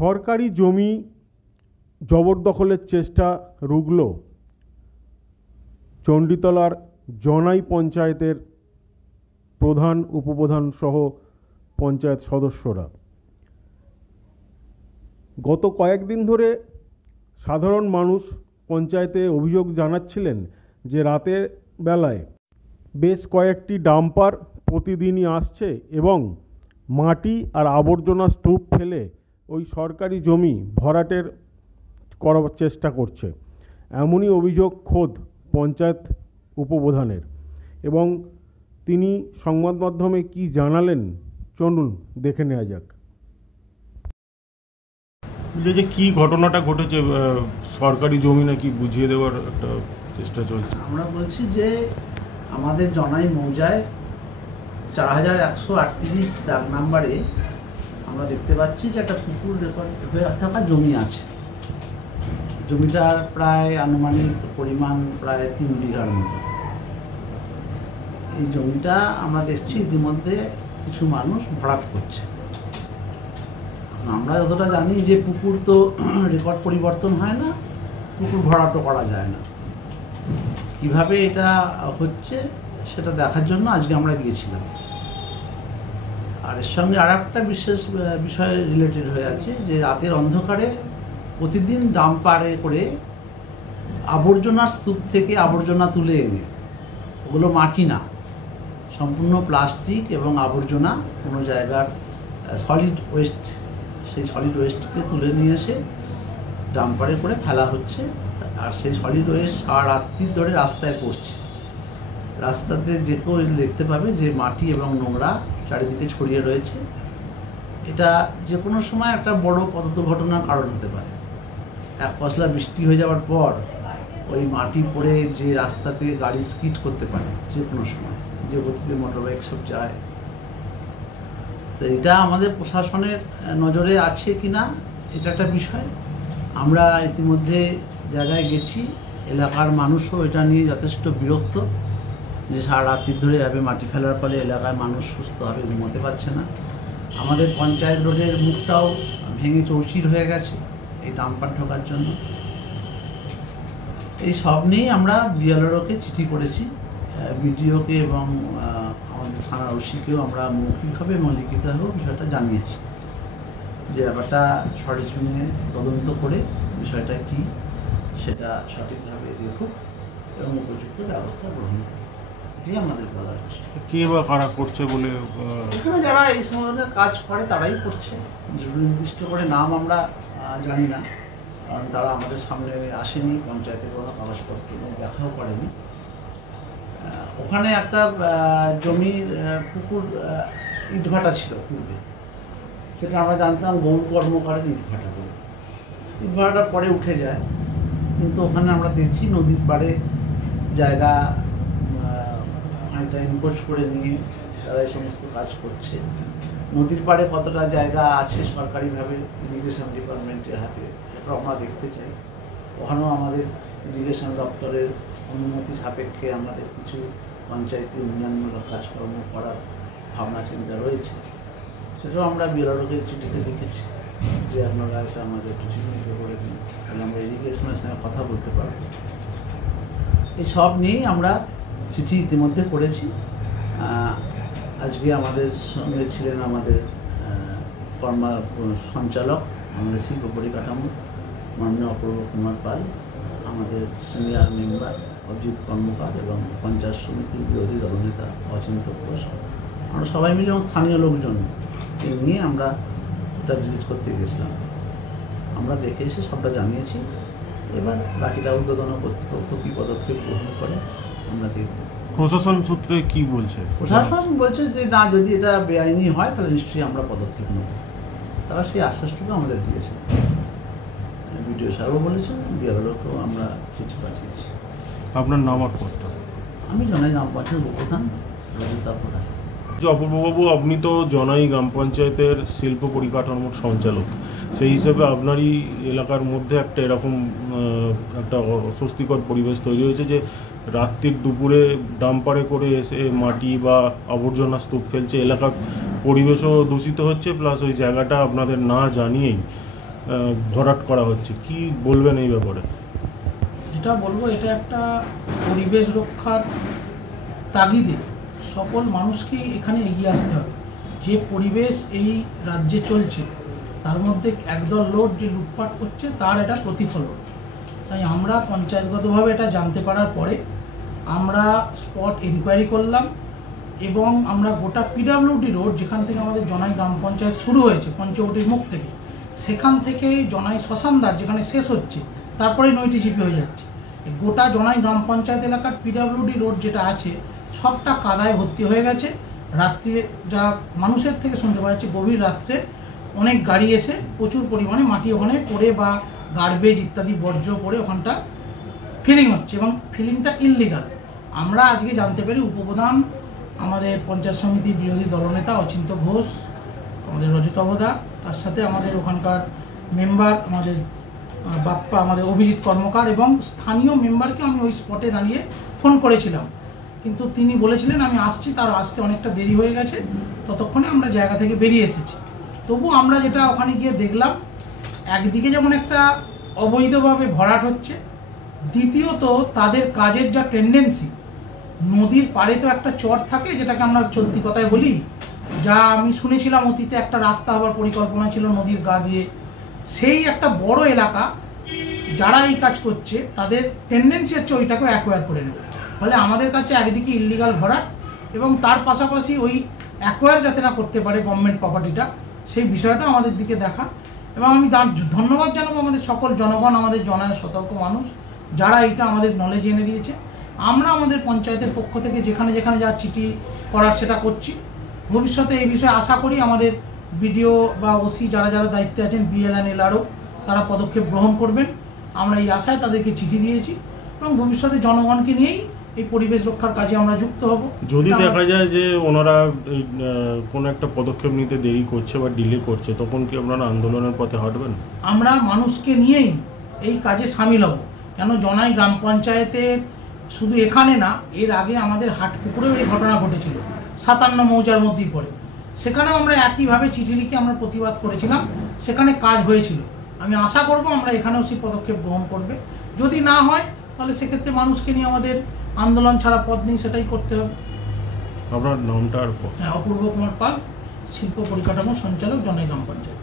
সরকারি জমি জবরদখলের চেষ্টা রুগল চণ্ডীতলার জনাই পঞ্চায়েতের প্রধান উপপ্রধান সহ পঞ্চায়েত সদস্যরা। গত কয়েকদিন ধরে সাধারণ মানুষ পঞ্চায়েতে অভিযোগ জানাচ্ছিলেন যে রাতের বেলায় বেশ কয়েকটি ডাম্পার প্রতিদিনই আসছে এবং মাটি আর আবর্জনা স্তূপ ফেলে ওই সরকারি জমি ভরাটের করার চেষ্টা করছে। এমনই অভিযোগ খোদ পঞ্চায়েত উপপ্রধানের, এবং তিনি সংবাদ মাধ্যমে কি জানালেন চলুন দেখে নেওয়া যাক। যে কি ঘটনাটা ঘটেছে, সরকারি জমি নাকি বুঝিয়ে দেওয়ার একটা চেষ্টা চলছে। আমরা বলছি যে আমাদের জনাই মৌজায় 4138 দাগ নাম্বারে আমরা দেখতে পাচ্ছি যে একটা পুকুর রেকর্ড হয়ে থাকা জমি আছে। জমিটার প্রায় আনুমানিক পরিমাণ প্রায় 3 বিঘার মতো। এই জমিটা আমরা দেখছি ইতিমধ্যে কিছু মানুষ ভরাট করছে। আমরা যতটা জানি যে পুকুর তো রেকর্ড পরিবর্তন হয় না, পুকুর ভরাটও করা যায় না। কিভাবে এটা হচ্ছে সেটা দেখার জন্য আজকে আমরা গিয়েছিলাম। আর এর সঙ্গে আর একটা বিশেষ বিষয় রিলেটেড হয়ে আছে যে রাতের অন্ধকারে প্রতিদিন ডাম্পারে করে আবর্জনার স্তূপ থেকে আবর্জনা তুলে এনে, ওগুলো মাটি না, সম্পূর্ণ প্লাস্টিক এবং আবর্জনা, কোনো জায়গার সলিড ওয়েস্ট, সেই সলিড ওয়েস্টকে তুলে নিয়ে এসে ডাম্পারে করে ফেলা হচ্ছে। আর সেই সলিড ওয়েস্ট সারা রাত্রি ধরে রাস্তায় পড়ছে। রাস্তাতে যে কেউ দেখতে পাবে যে মাটি এবং নোংরা চারিদিকে ছড়িয়ে রয়েছে। এটা যে কোনো সময় একটা বড় পথ দুর্ঘটনার কারণ হতে পারে। এক পশলা বৃষ্টি হয়ে যাওয়ার পর ওই মাটি পড়ে যে রাস্তাতে গাড়ি স্কিড করতে পারে যে কোনো সময়, যে গতিতে মোটরবাইক সব যায়। তো এটা আমাদের প্রশাসনের নজরে আছে কি না এটা একটা বিষয়। আমরা ইতিমধ্যে জায়গায় গেছি, এলাকার মানুষও এটা নিয়ে যথেষ্ট বিরক্ত যে সারা রাত্রি ধরে এভাবে মাটি ফেলার ফলে এলাকার মানুষ সুস্থভাবে ঘুমোতে পারছে না। আমাদের পঞ্চায়েত রোডের মুখটাও ভেঙে চৌচির হয়ে গেছে এই ডাম্পার ঢোকার জন্য। এই সব নিয়েই আমরা বিএলআরওকে চিঠি করেছি, বিডিওকে এবং আমাদের থানার ওসিকেও আমরা মৌখিকভাবে এবং লিখিতভাবেও বিষয়টা জানিয়েছি যে ব্যাপারটা সরেজমিনে তদন্ত করে বিষয়টা কি সেটা সঠিকভাবে দেখুক এবং উপযুক্ত ব্যবস্থা গ্রহণ করুক। এটাই আমাদের বলার বিষয়। কে বা কারা করছে বলে এখানে যারা এই সময় কাজ করে তারাই করছে। নির্দিষ্ট করে নাম আমরা জানি না, কারণ তারা আমাদের সামনে আসেনি, পঞ্চায়েতে কোনো কাগজপত্র দেখাও করেনি। ওখানে একটা জমির পুকুর ইটভাটা ছিল পূর্বে, সেটা আমরা জানতাম গৌর কর্মকারের ইটভাটা বলে। ইটভাটাটা পরে উঠে যায়, কিন্তু ওখানে আমরা দেখছি নদীর পাড়ে জায়গা অনেকটা ইনকোচ করে নিয়ে তারা এই সমস্ত কাজ করছে। নদীর পাড়ে কতটা জায়গা আছে সরকারিভাবে ইরিগেশন ডিপার্টমেন্টের হাতে, এটা আমরা দেখতে চাই। ওখানেও আমাদের ইরিগেশন দপ্তরের অনুমতি সাপেক্ষে আমাদের কিছু পঞ্চায়েতি উন্নয়নমূলক কাজকর্ম করার ভাবনা চিন্তা রয়েছে। সেটাও আমরা বিএলআরওকে চিঠিতে লিখেছি যে আপনারা এটা আমাদের একটু চিহ্নিত করে দিন, তাহলে আমরা ইরিগেশনের সঙ্গে কথা বলতে পারব। এই সব নিয়েই আমরা চিঠি ইতিমধ্যে করেছি। আজকে আমাদের সঙ্গে ছিলেন আমাদের সঞ্চালক, আমাদের শিল্প পরিকাঠামো মাননীয় অপূর্ব কুমার পাল, আমাদের সিনিয়র মেম্বার অজিত কর্মকার এবং পঞ্চায়েত সমিতির বিরোধী দলনেতা অচিন্ত ঘোষ। আমরা সবাই মিলে এবং স্থানীয় লোকজন এই নিয়ে আমরা ওটা ভিজিট করতে গেছিলাম। আমরা দেখে এসে সবটা জানিয়েছি। এবার বাকিটা ঊর্ধ্বতন কর্তৃপক্ষ কী পদক্ষেপ গ্রহণ করে আমরা দেখব। প্রশাসন সূত্রে কি বলছে? প্রশাসন বলছে যে না, যদি এটা বেআইনি হয় তাহলে নিশ্চয়ই আমরা পদক্ষেপ নেব। তারা সেই আশ্বাসটুকু আমাদের দিয়েছে। বিডিও সাহেবও বলেছেন, বিএলআরওকেও আমরা চিঠি পাঠিয়েছি। আপনার নাম আর পদটা? আমি জনাই গ্রাম পঞ্চায়েত উপপ্রধান রজতা প্রধান। অপূর্ববাবু, আপনি তো জনাই গ্রাম পঞ্চায়েতের শিল্প পরিকাঠামোর সঞ্চালক, সেই হিসেবে আপনারই এলাকার মধ্যে একটা এরকম একটা অস্বস্তিকর পরিবেশ তৈরি হয়েছে যে রাত্রির দুপুরে ডাম্পারে করে এসে মাটি বা আবর্জনা স্তূপ ফেলছে, এলাকার পরিবেশও দূষিত হচ্ছে, প্লাস ওই জায়গাটা আপনাদের না জানিয়েই ভরাট করা হচ্ছে, কি বলবেন এই ব্যাপারে? যেটা বলবো, এটা একটা পরিবেশ রক্ষার তাগিদে সকল মানুষকেই এখানে এগিয়ে আসতে হবে। যে পরিবেশ এই রাজ্যে চলছে তার মধ্যে একদল লোক যে লুটপাট করছে তার এটা প্রতিফলন। তাই আমরা পঞ্চায়েতগতভাবে এটা জানতে পারার পরে আমরা স্পট এনকোয়ারি করলাম এবং আমরা গোটা পিডাব্লিউডি রোড, যেখান থেকে আমাদের জনাই গ্রাম পঞ্চায়েত শুরু হয়েছে পঞ্চবটির মুখ থেকে, সেখান থেকে জনাই শ্মশানদার যেখানে শেষ হচ্ছে তারপরে নইটি জিপি হয়ে যাচ্ছে, এই গোটা জনাই গ্রাম পঞ্চায়েত এলাকার পিডাব্লিউডি রোড যেটা আছে সবটা কাদায় ভর্তি হয়ে গেছে। রাত্রে যা মানুষের থেকে শুনতে পাওয়া যাচ্ছে, গভীর রাত্রে অনেক গাড়ি এসে প্রচুর পরিমাণে মাটি ওখানে পড়ে বা গার্বেজ ইত্যাদি বর্জ্য পড়ে ওখানটা ফিলিং হচ্ছে এবং ফিলিংটা ইললিগাল। আমরা আজকে জানতে পারি উপপ্রধান, আমাদের পঞ্চায়েত সমিতির বিরোধী দলনেতা অচিন্ত ঘোষ, আমাদের রজতবদা, তার সাথে আমাদের ওখানকার মেম্বার আমাদের বাপ্পা, আমাদের অভিজিৎ কর্মকার এবং স্থানীয় মেম্বারকে আমি ওই স্পটে দাঁড়িয়ে ফোন করেছিলাম, কিন্তু তিনি বলেছিলেন আমি আসছি, তার আসতে অনেকটা দেরি হয়ে গেছে, ততক্ষণে আমরা জায়গা থেকে বেরিয়ে এসেছি। তবু আমরা যেটা ওখানে গিয়ে দেখলাম, একদিকে যেমন একটা অবৈধভাবে ভরাট হচ্ছে, দ্বিতীয়ত তাদের কাজের যা টেন্ডেন্সি, নদীর পাড়ে তো একটা চর থাকে যেটাকে আমরা চলতি কথায় বলি, যা আমি শুনেছিলাম অতীতে একটা রাস্তা হওয়ার পরিকল্পনা ছিল নদীর গা দিয়ে, সেই একটা বড় এলাকা যারা এই কাজ করছে তাদের টেন্ডেন্সি হচ্ছে ওইটাকে অ্যাকোয়ার করে নেবে। ফলে আমাদের কাছে একদিকে ইললিগাল ভরাট এবং তার পাশাপাশি ওই অ্যাকোয়ার যাতে না করতে পারে গভর্নমেন্ট প্রপার্টিটা, সেই বিষয়টা আমাদের দিকে দেখা। এবং আমি ধন্যবাদ জানাবো আমাদের সকল জনগণ, আমাদের জনায় সতর্ক মানুষ যারা এটা আমাদের নলেজ এনে দিয়েছে। আমরা আমাদের পঞ্চায়েতের পক্ষ থেকে যেখানে যেখানে যা চিঠি করার সেটা করছি। ভবিষ্যতে এই বিষয়ে আশা করি আমাদের বিডিও বা ওসি যারা যারা দায়িত্বে আছেন, বিএলএন এলআরও, তারা পদক্ষেপ গ্রহণ করবেন। আমরা এই আশায় তাদেরকে চিঠি দিয়েছি এবং ভবিষ্যতে জনগণকে নিয়েই এই পরিবেশ রক্ষার কাজে আমরা যুক্ত হব। যদি দেখা যায় যে ওনারা কোনো একটা পদক্ষেপ নিতে দেরি করছে বা ডিলে করছে, তখন কি আপনারা আন্দোলনের পথে হাঁটবেন? আমরা মানুষকে নিয়েই এই কাজে সামিল হব। কেন জনাই গ্রাম পঞ্চায়েতের শুধু এখানে না, এর আগে আমাদের হাটপুকুরেও এই ঘটনা ঘটেছিল 57 মৌজার মধ্যেই পড়ে, সেখানেও আমরা একইভাবে চিঠি লিখে আমরা প্রতিবাদ করেছিলাম, সেখানে কাজ হয়েছিল। আমি আশা করব আমরা এখানেও সেই পদক্ষেপ গ্রহণ করবে। যদি না হয় তাহলে সেক্ষেত্রে মানুষকে নিয়ে আমাদের আন্দোলন ছাড়া পথ নেই, সেটাই করতে হবে। আপনার নামটা আর? হ্যাঁ, অপূর্ব কুমার পাল, শিল্প পরিকাঠামো সঞ্চালক, জনাই গ্রাম পঞ্চায়েত।